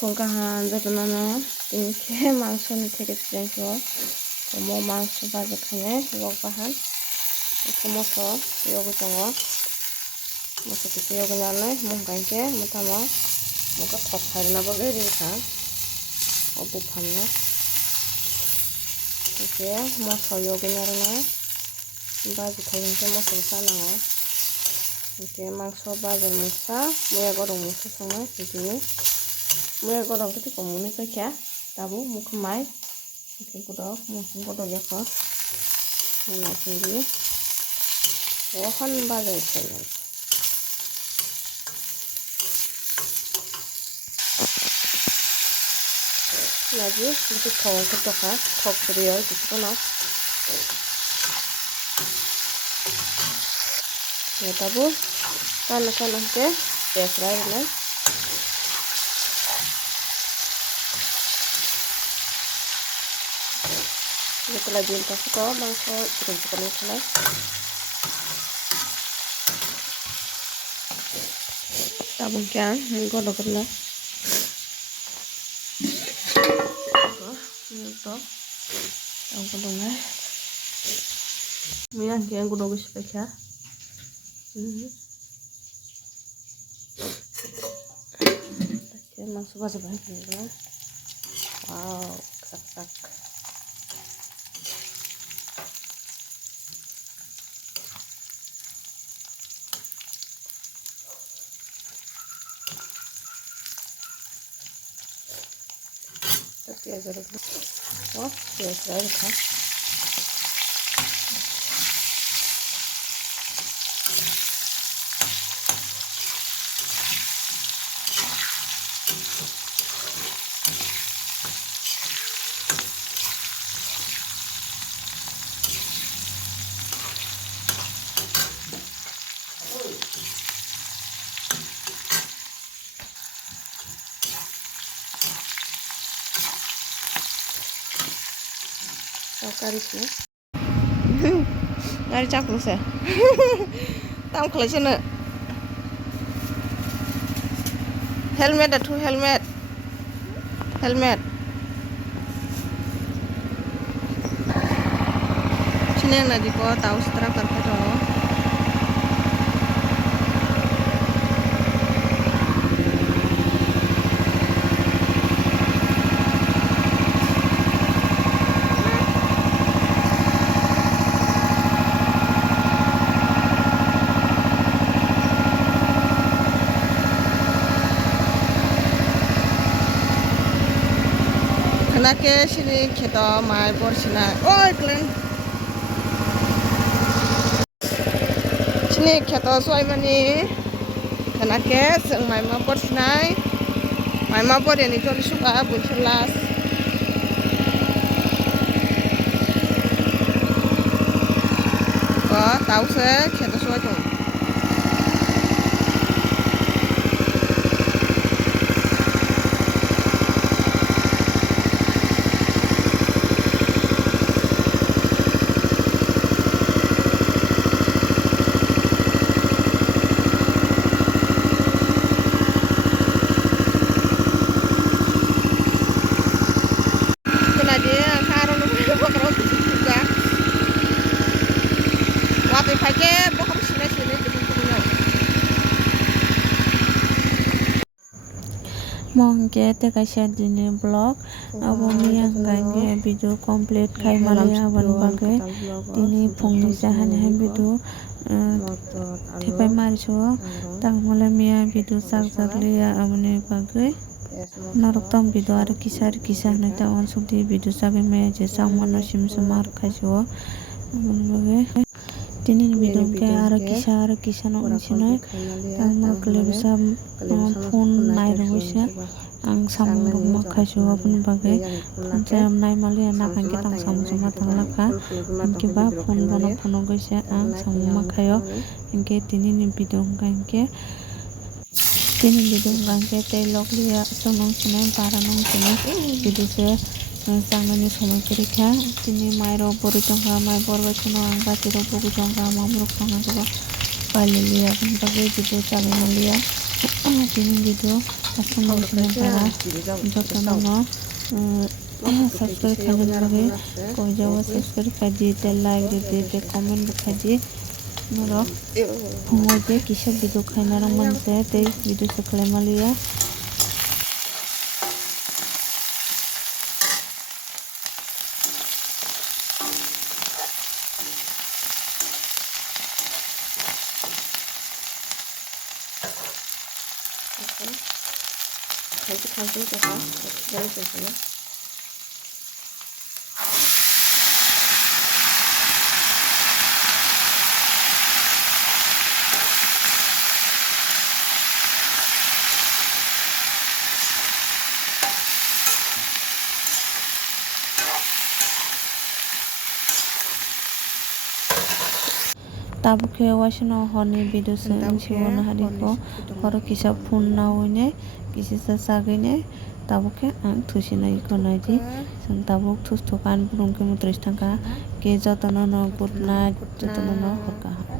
Pungkahan betunaनो dinike mangsoni থেকে সিজাইছো mo mangso bajakane yok bahan iko moso yogo tongo moso kisi yogo nanai mungkainke mutamo muka thok khairna bo beri ka obu phamna ike moso yogo narana baji khainke moso sanango ike mangso bajar musa muya gorong musa songo ikini muya gorong kiti komune kya tabu mukmai ike godok musun godok yako muna kiri wohan bajar khainai lagi itu thok ketoka thok kriyo itu kono ya tabu kana ke pesrai na itu lagi entah ko mangso cukup ini tabung kya godok na to ang kulungan muyang kaya ang gudog siya kaya kaya magsubasabay kaya wow sak piaz rukna oh piaz rukha karisnya ngari caklus ya tam khalasana helmet atu helmet sini yang nadi ko tahu setra perfect dong Kenake sini kita mai borsina. Oi kalian. Sini kita soai mani. Kenake seng mai ma borsina. Mai ma bor ini joli suka buncelas. Ko tahu se kita soai tu. Mongke te kaisa dini blog abo miyang gange video complete kai malaya ban bagai dini phongni jahan han video tepai mariso tang mala miya video sak jakliya amne bagai naroktam video ar kisar na ta on subdi video sabe me je samano simsumar khajo bagai tini video ke ar kisa no insino tang kle bisa phone nai roisa ang samung makhajo apun bagai jam nai mali na kangke tang samsuma tanglaka angke ba phone bono goisa ang samung makhayo angke tini ni video kangke te lokliya sonong sine paranong sine video se sangmani সময় পরীক্ষা তিনি মায়ের বড় জঙ্গা মায়ের বড় কোনো আঙ্গাতির বড় জঙ্গা মামরুক সঙ্গে পালিলিয়া বাকি ভিডিও চালু লিয়া Tini video asal para jotono subscribe kajin lagi ko jawa subscribe kaji te like de comment kaji noro homoje kisah video khaina rang manse te video seklai malia 간직한 좀 기다려주세요. tabuk wasino honi video siwana hariko horo kisa phone na hoine kisi sagine tabuke ang thusina ikono ji sang tabuk thus thokan burung ke mutrish thangka ke jotono no good night jotono no horka.